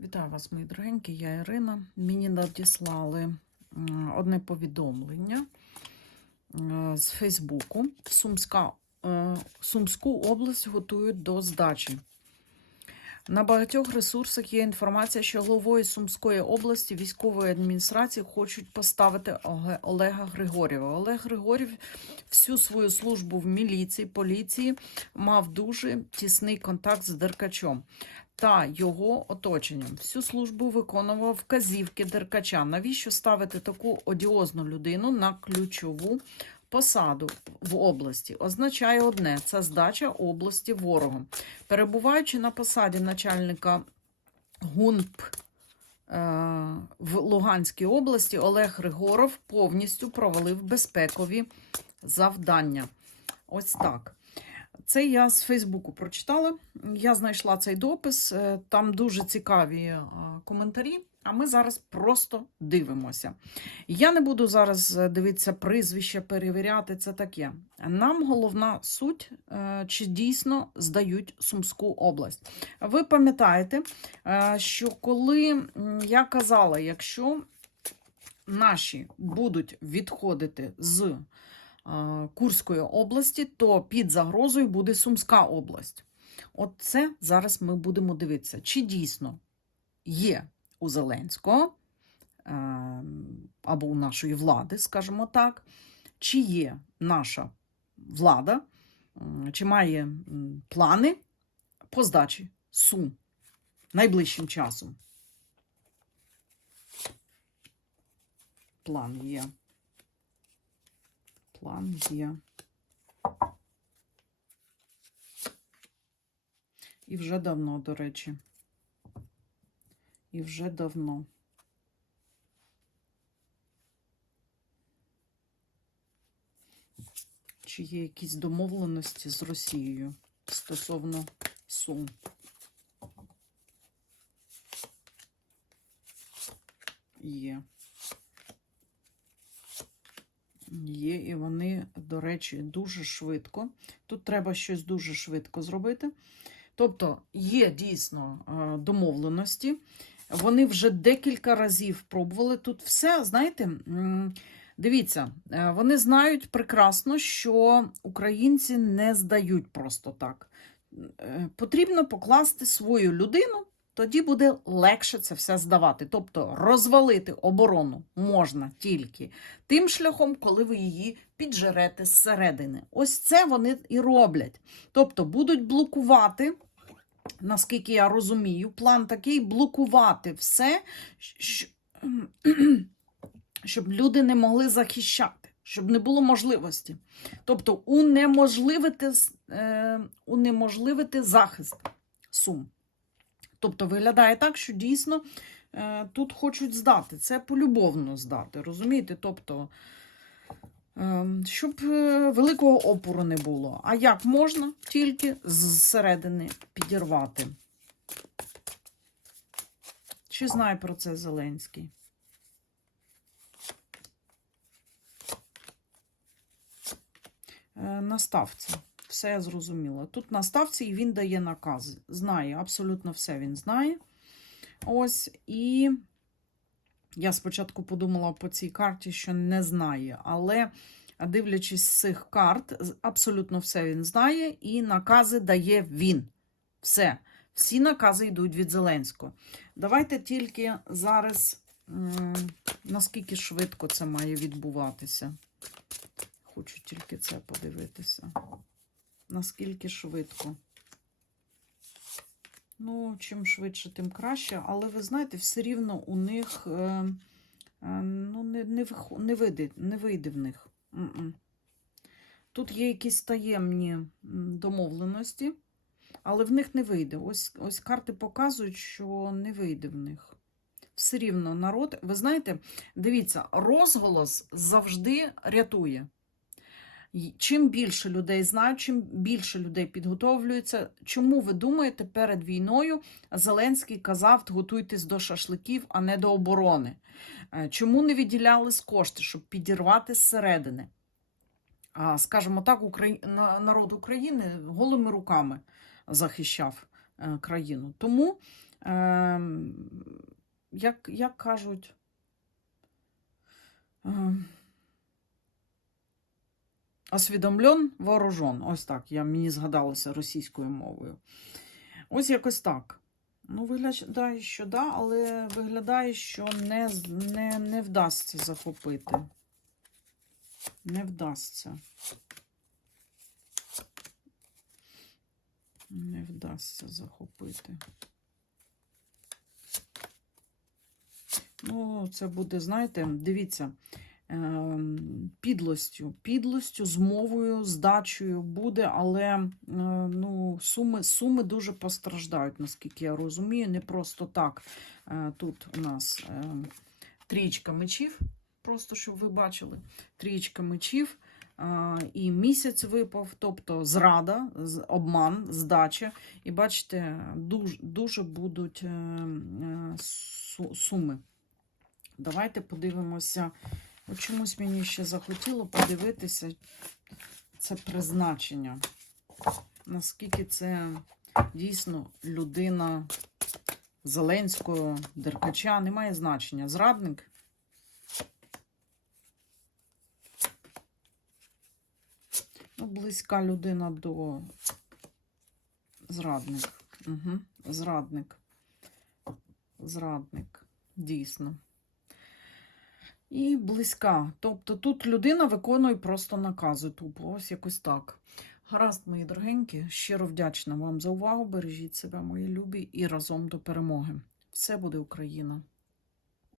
Вітаю вас, мої дорогенькі, я Ірина. Мені надіслали одне повідомлення е, з Фейсбуку. Сумська, е, Сумську область готують до здачі. На багатьох ресурсах є інформація, що головою Сумської області військової адміністрації хочуть поставити Олега Григорєва. Олег Григорєв всю свою службу в міліції, поліції мав дуже тісний контакт з Деркачом та його оточенням. Всю службу виконував вказівки Деркача. Навіщо ставити таку одіозну людину на ключову посаду в області? Означає одне: це здача області ворогом. Перебуваючи на посаді начальника ГУНП. е, В Луганській області Олег Григоров повністю провалив безпекові завдання. Ось так. Це я з Фейсбуку прочитала. Я знайшла цей допис. е, Там дуже цікаві е, коментарі. А ми зараз просто дивимося. Я не буду зараз е, дивитися прізвища, перевіряти це таке. Нам головна суть, чи дійсно здають Сумську область. Ви пам'ятаєте, що коли я казала, якщо наші будуть відходити з Курської області, то під загрозою буде Сумська область. От це зараз ми будемо дивитися, чи дійсно є у Зеленського е, або у нашої влади, скажімо так, чи є наша влада, чи має плани по здачі Сум найближчим часом. План є. План є. І вже давно, до речі. І вже давно. Чи є якісь домовленості з Росією стосовно Сум? Є. Є, і вони, до речі, дуже швидко. Тут треба щось дуже швидко зробити. Тобто є дійсно е, домовленості. Вони вже декілька разів пробували. Тут все, знаєте, дивіться, е, вони знають прекрасно, що українці не здають просто так. Е, Потрібно покласти свою людину, тоді буде легше це все здавати. Тобто розвалити оборону можна тільки тим шляхом, коли ви її піджерете зсередини. Ось це вони і роблять. Тобто будуть блокувати. Наскільки я розумію, план такий блокувати все, щоб люди не могли захищати, щоб не було можливості. Тобто унеможливити, е, унеможливити захист сум. Тобто виглядає так, що дійсно е, тут хочуть здати. Це полюбовно здати, розумієте? Тобто, е, щоб е, великого опору не було. А як можна тільки зсередини підірвати? Чи знає про це Зеленський? На ставці. Все я зрозуміла. Тут на ставці і він дає накази. Знає, абсолютно все він знає. Ось, і я спочатку подумала по цій карті, що не знає, але дивлячись з цих карт, абсолютно все він знає, і накази дає він. Все. Всі накази йдуть від Зеленського. Давайте тільки зараз, наскільки швидко це має відбуватися. Хочу тільки це подивитися. Наскільки швидко. Ну, чим швидше, тим краще. Але ви знаєте, все рівно у них е, е, ну, не, не, не, вийде, не вийде в них. Тут є якісь таємні домовленості, але в них не вийде. Ось, ось карти показують, що не вийде в них. Все рівно народ, ви знаєте, дивіться, розголос завжди рятує. Чим більше людей знають, чим більше людей підготовлюється. Чому ви думаєте, перед війною Зеленський казав, готуйтесь до шашликів, а не до оборони? Е, Чому не виділялись кошти, щоб підірвати зсередини? Скажімо так, народ України голими руками захищав е, країну. Тому Ем, як, як кажуть, ем, освідомлен, вооружен. Ось так. Я, мені згадалося російською мовою. Ось якось так. Ну, виглядає, що да, але виглядає, що не, не, не вдасться захопити. Не вдасться. Не вдасться захопити. Ну, це буде, знаєте, дивіться, підлостю, підлостю, змовою, здачею буде, але е, ну, суми, суми дуже постраждають, наскільки я розумію. Не просто так. Е, Тут у нас е, трієчка мечів, просто щоб ви бачили, трієчка мечів. І місяць випав, тобто зрада, обман, здача. І бачите, дуже, дуже будуть е, е, су- суми. Давайте подивимося. От чомусь мені ще захотіло подивитися це призначення. Наскільки це дійсно людина Зеленського, Деркача, немає значення. Зрадник. Ну, близька людина до зрадник. Угу. Зрадник. Зрадник. Дійсно. І близька. Тобто тут людина виконує просто накази тупо. Ось якось так. Гаразд, мої дорогенькі, щиро вдячна вам за увагу. Бережіть себе, мої любі, і разом до перемоги. Все буде Україна!